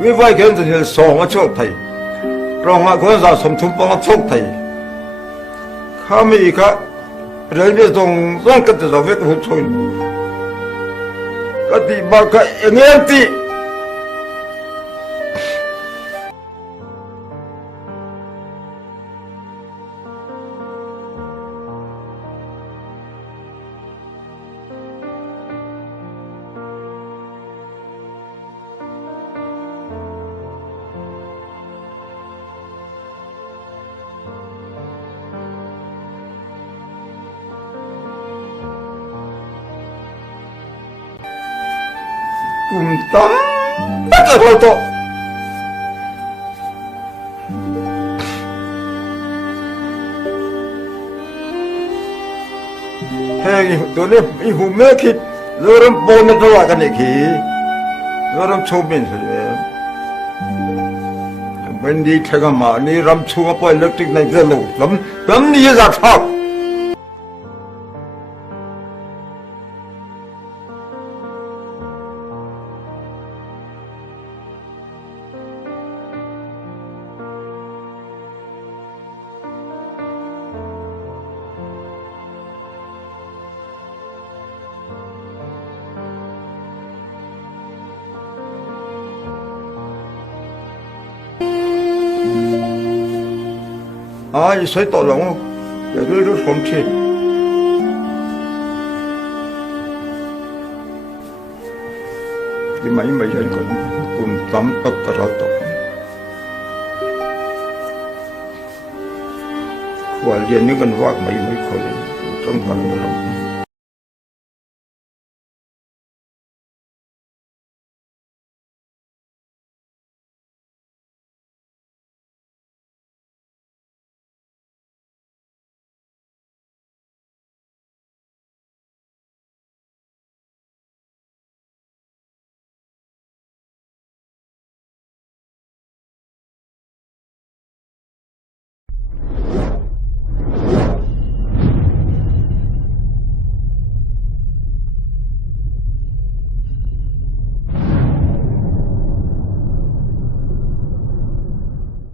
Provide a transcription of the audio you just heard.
vì vậy cái này song ở chỗ thầy rong mà có ra sum thum bang ở chỗ thầy kami ka rồi bây giờ cái cái đó việc hụt thôi cái gì mà cái nghe thì cùng tắm tất cả mọi tội hey tôi này ý hùm mẹ khi rồi làm bồn nó ra cái này khi rồi làm chôm bên rồi bên đi theo cái mà đi làm chôm ở bên electric này cái lỗ lắm đi ra tháp 이 소리 또 너무 여기를 솜치 이 많이 마셔야 할 거야 땀 떴더라도 그 알게 있는 건 와 많이 거든 좀 가는 거는